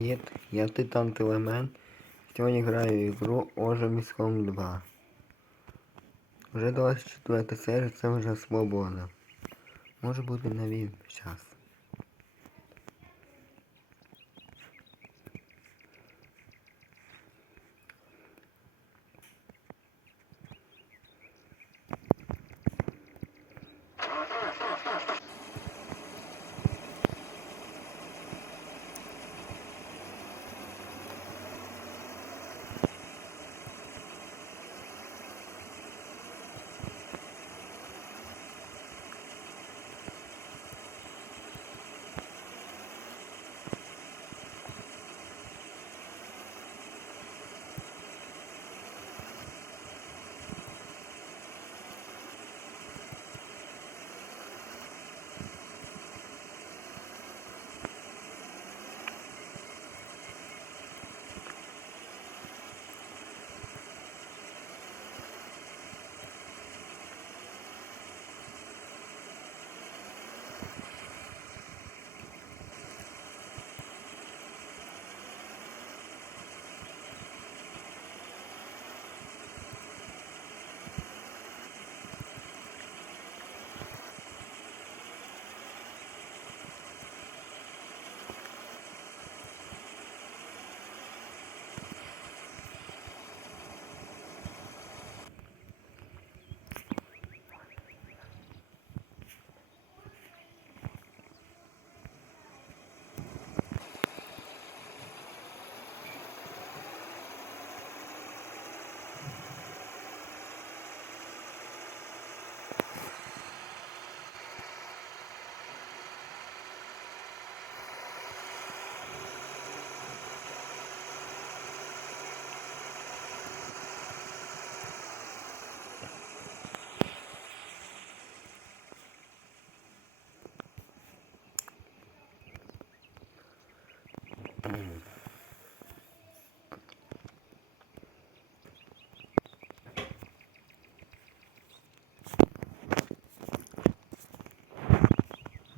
Привет, я Титан Телемен. Сьогодні граю ігру Ожем із Home 2. Вже 24 серія, це вже свобода. Може бути він час.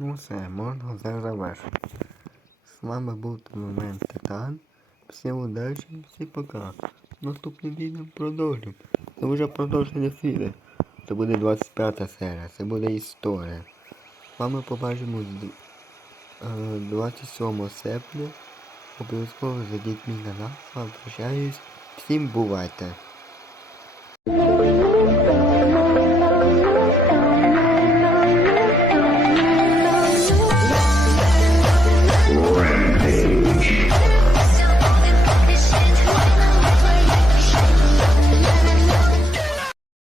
Ну все, можна зараз завершити. З вами був момент Титан. Всім удачі, всі пока. Наступне відео продовжимо. Це вже продовження фіри. Це буде 25 серія, це буде історія. З вами побачимо е, 27 серпня. Обов'язково зайдіть мій канал. Прощаюсь. Всім бувайте!